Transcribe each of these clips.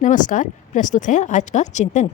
नमस्कार। प्रस्तुत है आज का चिंतन।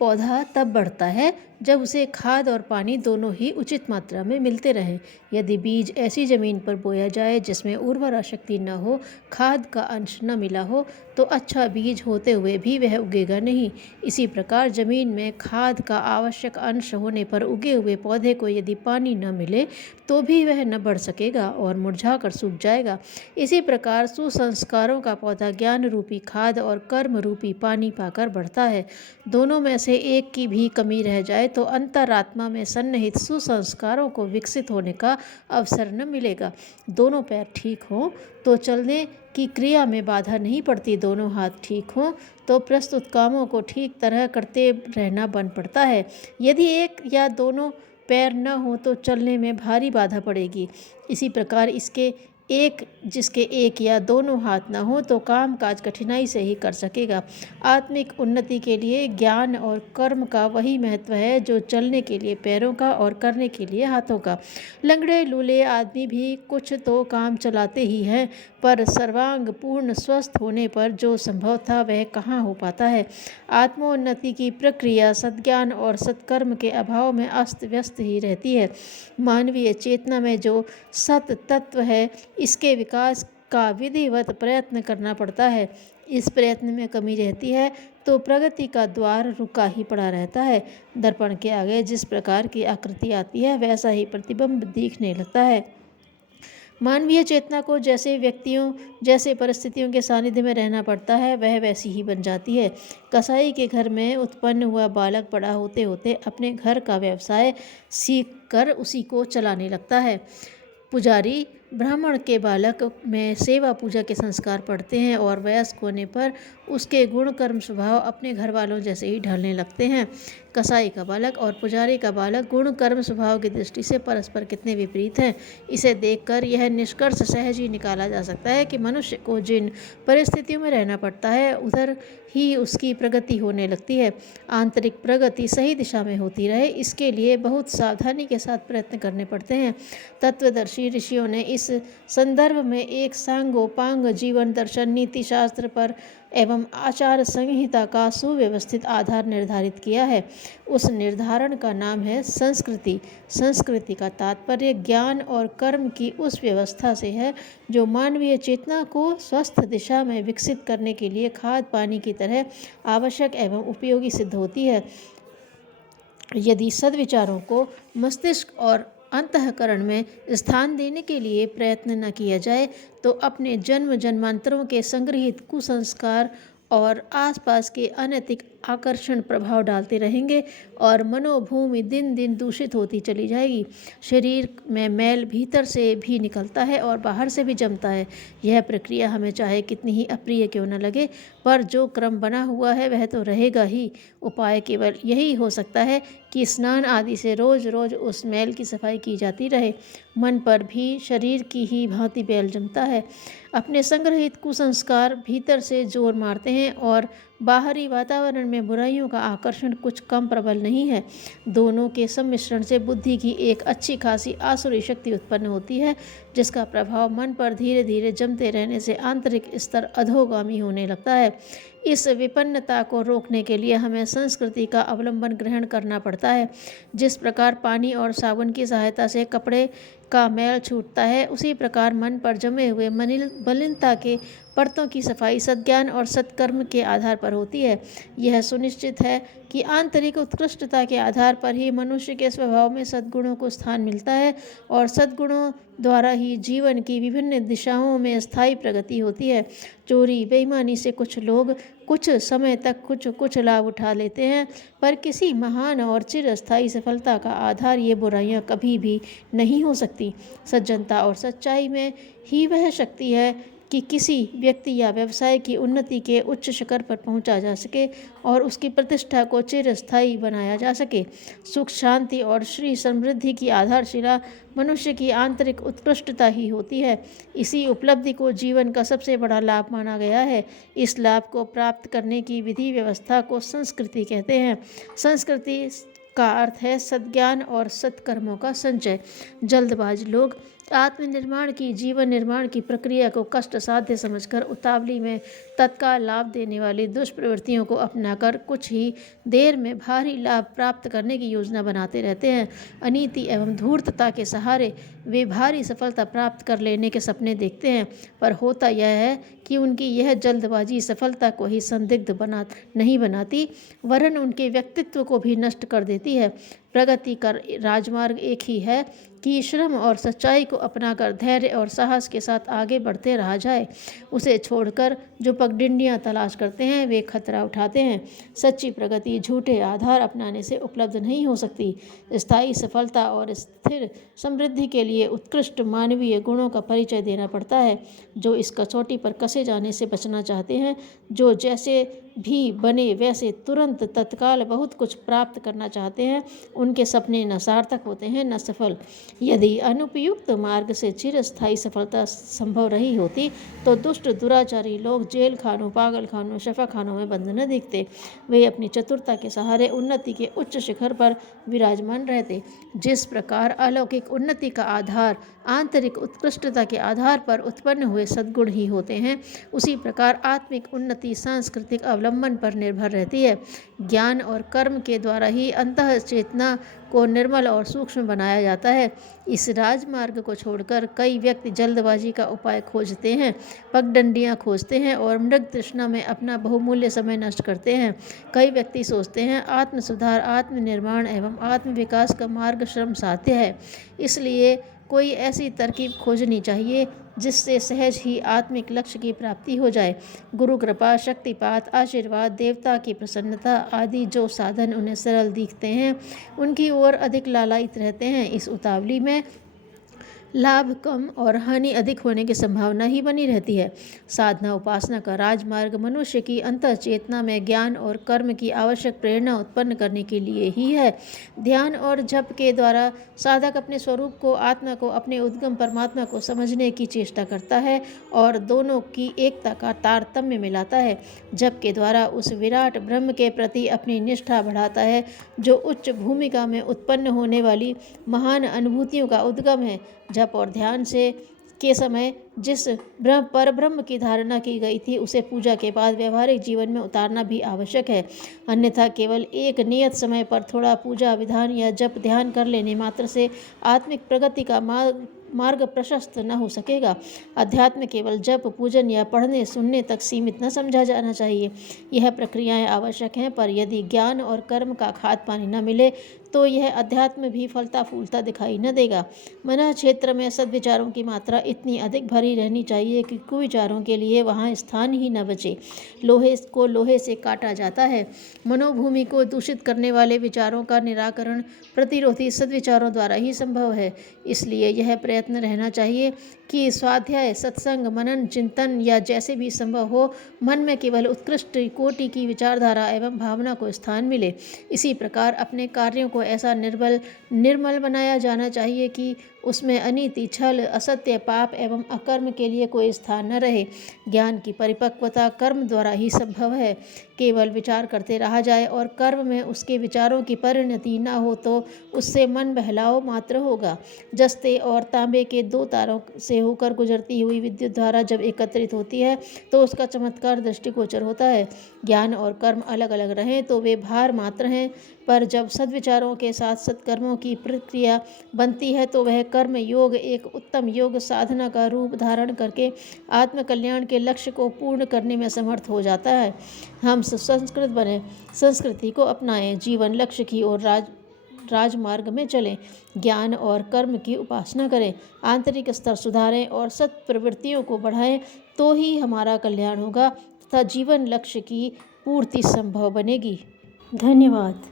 पौधा तब बढ़ता है जब उसे खाद और पानी दोनों ही उचित मात्रा में मिलते रहें। यदि बीज ऐसी जमीन पर बोया जाए जिसमें उर्वरा शक्ति न हो, खाद का अंश न मिला हो, तो अच्छा बीज होते हुए भी वह उगेगा नहीं। इसी प्रकार जमीन में खाद का आवश्यक अंश होने पर उगे हुए पौधे को यदि पानी न मिले तो भी वह न बढ़ सकेगा और मुरझा कर सूख जाएगा। इसी प्रकार सुसंस्कारों का पौधा ज्ञान रूपी खाद और कर्म रूपी पानी पाकर बढ़ता है। दोनों में से एक की भी कमी रह जाए तो अंतरात्मा में सन्निहित सुसंस्कारों को विकसित होने का अवसर न मिलेगा। दोनों पैर ठीक हों तो चलने की क्रिया में बाधा नहीं पड़ती। दोनों हाथ ठीक हों तो प्रस्तुत कामों को ठीक तरह करते रहना बन पड़ता है। यदि एक या दोनों पैर न हो तो चलने में भारी बाधा पड़ेगी। इसी प्रकार जिसके एक या दोनों हाथ न हो तो काम काज कठिनाई से ही कर सकेगा। आत्मिक उन्नति के लिए ज्ञान और कर्म का वही महत्व है जो चलने के लिए पैरों का और करने के लिए हाथों का। लंगड़े लूले आदमी भी कुछ तो काम चलाते ही हैं, पर सर्वांग पूर्ण स्वस्थ होने पर जो संभव था वह कहाँ हो पाता है। आत्मोन्नति की प्रक्रिया सद्ज्ञान और सत्कर्म के अभाव में अस्त व्यस्त ही रहती है। मानवीय चेतना में जो सत तत्व है, इसके विकास का विधिवत प्रयत्न करना पड़ता है। इस प्रयत्न में कमी रहती है तो प्रगति का द्वार रुका ही पड़ा रहता है। दर्पण के आगे जिस प्रकार की आकृति आती है वैसा ही प्रतिबिंब दिखने लगता है। मानवीय चेतना को जैसे व्यक्तियों जैसे परिस्थितियों के सानिध्य में रहना पड़ता है वह वैसी ही बन जाती है। कसाई के घर में उत्पन्न हुआ बालक बड़ा होते होते अपने घर का व्यवसाय सीख कर उसी को चलाने लगता है। पुजारी ब्राह्मण के बालक में सेवा पूजा के संस्कार पढ़ते हैं और वयस्क होने पर उसके गुण कर्म स्वभाव अपने घर वालों जैसे ही ढलने लगते हैं। कसाई का बालक और पुजारी का बालक गुण कर्म स्वभाव की दृष्टि से परस्पर कितने विपरीत हैं। इसे देखकर यह निष्कर्ष सहज ही निकाला जा सकता है कि मनुष्य को जिन परिस्थितियों में रहना पड़ता है उधर ही उसकी प्रगति होने लगती है। आंतरिक प्रगति सही दिशा में होती रहे, इसके लिए बहुत सावधानी के साथ प्रयत्न करने पड़ते हैं। तत्वदर्शी ऋषियों ने इस संदर्भ में एक सांगोपांग जीवन दर्शन नीति शास्त्र पर एवं आचार संहिता का सुव्यवस्थित आधार निर्धारित किया है। उस निर्धारण का नाम है संस्कृति। संस्कृति का तात्पर्य ज्ञान और कर्म की उस व्यवस्था से है जो मानवीय चेतना को स्वस्थ दिशा में विकसित करने के लिए खाद पानी की तरह आवश्यक एवं उपयोगी सिद्ध होती है। यदि सद्विचारों को मस्तिष्क और अंतःकरण में स्थान देने के लिए प्रयत्न न किया जाए तो अपने जन्म जन्मांतरों के संग्रहित कुसंस्कार और आसपास के अनैतिक आकर्षण प्रभाव डालते रहेंगे और मनोभूमि दिन दिन दूषित होती चली जाएगी। शरीर में मैल भीतर से भी निकलता है और बाहर से भी जमता है। यह प्रक्रिया हमें चाहे कितनी ही अप्रिय क्यों न लगे, पर जो क्रम बना हुआ है वह तो रहेगा ही। उपाय केवल यही हो सकता है कि स्नान आदि से रोज रोज उस मैल की सफाई की जाती रहे। मन पर भी शरीर की ही भांति मैल जमता है। अपने संग्रहित कुसंस्कार भीतर से जोर मारते हैं और बाहरी वातावरण में बुराइयों का आकर्षण कुछ कम प्रबल नहीं है। दोनों के सम्मिश्रण से बुद्धि की एक अच्छी खासी आसुरी शक्ति उत्पन्न होती है, जिसका प्रभाव मन पर धीरे धीरे जमते रहने से आंतरिक स्तर अधोगामी होने लगता है। इस विपन्नता को रोकने के लिए हमें संस्कृति का अवलंबन ग्रहण करना पड़ता है। जिस प्रकार पानी और साबुन की सहायता से कपड़े का मैल छूटता है, उसी प्रकार मन पर जमे हुए मलिनता के परतों की सफाई सद्ज्ञान और सत्कर्म के आधार पर होती है। यह सुनिश्चित है कि आंतरिक उत्कृष्टता के आधार पर ही मनुष्य के स्वभाव में सद्गुणों को स्थान मिलता है और सद्गुणों द्वारा ही जीवन की विभिन्न दिशाओं में स्थायी प्रगति होती है। चोरी बेईमानी से कुछ लोग कुछ समय तक कुछ लाभ उठा लेते हैं, पर किसी महान और चिरस्थायी सफलता का आधार ये बुराइयां कभी भी नहीं हो सकती। सज्जनता और सच्चाई में ही वह शक्ति है कि किसी व्यक्ति या व्यवसाय की उन्नति के उच्च शिखर पर पहुंचा जा सके और उसकी प्रतिष्ठा को चिरस्थायी बनाया जा सके। सुख शांति और श्री समृद्धि की आधारशिला मनुष्य की आंतरिक उत्कृष्टता ही होती है। इसी उपलब्धि को जीवन का सबसे बड़ा लाभ माना गया है। इस लाभ को प्राप्त करने की विधि व्यवस्था को संस्कृति कहते हैं। संस्कृति का अर्थ है सद्ज्ञान और सत्कर्मों का संचय। जल्दबाज लोग आत्मनिर्माण की जीवन निर्माण की प्रक्रिया को कष्ट साध्य समझकर उतावली में तत्काल लाभ देने वाली दुष्प्रवृत्तियों को अपनाकर कुछ ही देर में भारी लाभ प्राप्त करने की योजना बनाते रहते हैं। अनीति एवं धूर्तता के सहारे वे भारी सफलता प्राप्त कर लेने के सपने देखते हैं, पर होता यह है कि उनकी यह जल्दबाजी सफलता को ही संदिग्ध नहीं बनाती, वरन उनके व्यक्तित्व को भी नष्ट कर देती है। प्रगति का राजमार्ग एक ही है कि श्रम और सच्चाई को अपनाकर धैर्य और साहस के साथ आगे बढ़ते रहा जाए। उसे छोड़कर जो पगडंडियां तलाश करते हैं वे खतरा उठाते हैं। सच्ची प्रगति झूठे आधार अपनाने से उपलब्ध नहीं हो सकती। स्थायी सफलता और स्थिर समृद्धि के लिए उत्कृष्ट मानवीय गुणों का परिचय देना पड़ता है। जो इस कसौटी पर कसे जाने से बचना चाहते हैं, जो जैसे भी बने वैसे तुरंत तत्काल बहुत कुछ प्राप्त करना चाहते हैं, उनके सपने न सार्थक होते हैं न सफल। यदि अनुपयुक्त मार्ग से चिरस्थायी सफलता संभव रही होती तो दुष्ट दुराचारी लोग जेल खानों, पागल खानों, शफा खानों में बंद न दिखते। वे अपनी चतुरता के सहारे उन्नति के उच्च शिखर पर विराजमान रहते। जिस प्रकार अलौकिक उन्नति का आधार आंतरिक उत्कृष्टता के आधार पर उत्पन्न हुए सद्गुण ही होते हैं, उसी प्रकार आत्मिक उन्नति सांस्कृतिक अवलंबन पर निर्भर रहती है। ज्ञान और कर्म के द्वारा ही अंतः चेतना को निर्मल और सूक्ष्म बनाया जाता है। इस राजमार्ग को छोड़कर कई व्यक्ति जल्दबाजी का उपाय खोजते हैं, पगडंडियां खोजते हैं और मृग तृष्णा में अपना बहुमूल्य समय नष्ट करते हैं। कई व्यक्ति सोचते हैं आत्म सुधार, आत्मनिर्माण एवं आत्म विकास का मार्ग श्रम साध्य है, इसलिए कोई ऐसी तरकीब खोजनी चाहिए जिससे सहज ही आत्मिक लक्ष्य की प्राप्ति हो जाए। गुरु कृपा, शक्तिपात, आशीर्वाद, देवता की प्रसन्नता आदि जो साधन उन्हें सरल दिखते हैं, उनकी ओर अधिक लालायित रहते हैं। इस उतावली में लाभ कम और हानि अधिक होने की संभावना ही बनी रहती है। साधना उपासना का राजमार्ग मनुष्य की अंतः चेतना में ज्ञान और कर्म की आवश्यक प्रेरणा उत्पन्न करने के लिए ही है। ध्यान और जप के द्वारा साधक अपने स्वरूप को, आत्मा को, अपने उद्गम परमात्मा को समझने की चेष्टा करता है और दोनों की एकता का तारतम्य मिलाता है। जप के द्वारा उस विराट ब्रह्म के प्रति अपनी निष्ठा बढ़ाता है जो उच्च भूमिका में उत्पन्न होने वाली महान अनुभूतियों का उद्गम है। जप और ध्यान से के समय जिस परब्रह्म की धारणा की गई थी उसे पूजा के बाद व्यवहारिक जीवन में उतारना भी आवश्यक है। अन्यथा केवल एक नियत समय पर थोड़ा पूजा विधान या जप ध्यान कर लेने मात्र से आत्मिक प्रगति का मार्ग प्रशस्त न हो सकेगा। अध्यात्म केवल जप, पूजन या पढ़ने सुनने तक सीमित न समझा जाना चाहिए। यह प्रक्रियाएं आवश्यक हैं, पर यदि ज्ञान और कर्म का खाद पानी न मिले तो यह अध्यात्म भी फलता फूलता दिखाई न देगा। मन क्षेत्र में सद्विचारों की मात्रा इतनी अधिक भरी रहनी चाहिए कि कुविचारों के लिए वहाँ स्थान ही न बचे। लोहे को लोहे से काटा जाता है। मनोभूमि को दूषित करने वाले विचारों का निराकरण प्रतिरोधी सद्विचारों द्वारा ही संभव है। इसलिए यह प्रयत्न रहना चाहिए कि स्वाध्याय, सत्संग, मनन, चिंतन या जैसे भी संभव हो, मन में केवल उत्कृष्ट कोटि की विचारधारा एवं भावना को स्थान मिले। इसी प्रकार अपने कार्यों को ऐसा निर्मल बनाया जाना चाहिए कि उसमें अनीति, छल, असत्य, पाप एवं अकर्म के लिए कोई स्थान न रहे। ज्ञान की परिपक्वता कर्म द्वारा ही संभव है। केवल विचार करते रहा जाए और कर्म में उसके विचारों की परिणति न हो तो उससे मन बहलाव मात्र होगा। जस्ते और तांबे के दो तारों से होकर गुजरती हुई विद्युत धारा जब एकत्रित होती है तो उसका चमत्कार दृष्टिगोचर होता है। ज्ञान और कर्म अलग अलग रहें तो वे भार मात्र हैं, पर जब सद्विचारों के साथ सत्कर्मों की प्रक्रिया बनती है तो वह कर्म योग एक उत्तम योग साधना का रूप धारण करके आत्मकल्याण के लक्ष्य को पूर्ण करने में समर्थ हो जाता है। हम सुसंस्कृत बने, संस्कृति को अपनाएं, जीवन लक्ष्य की ओर राजमार्ग में चलें, ज्ञान और कर्म की उपासना करें, आंतरिक स्तर सुधारें और सत्प्रवृत्तियों को बढ़ाएं, तो ही हमारा कल्याण होगा तथा जीवन लक्ष्य की पूर्ति संभव बनेगी। धन्यवाद।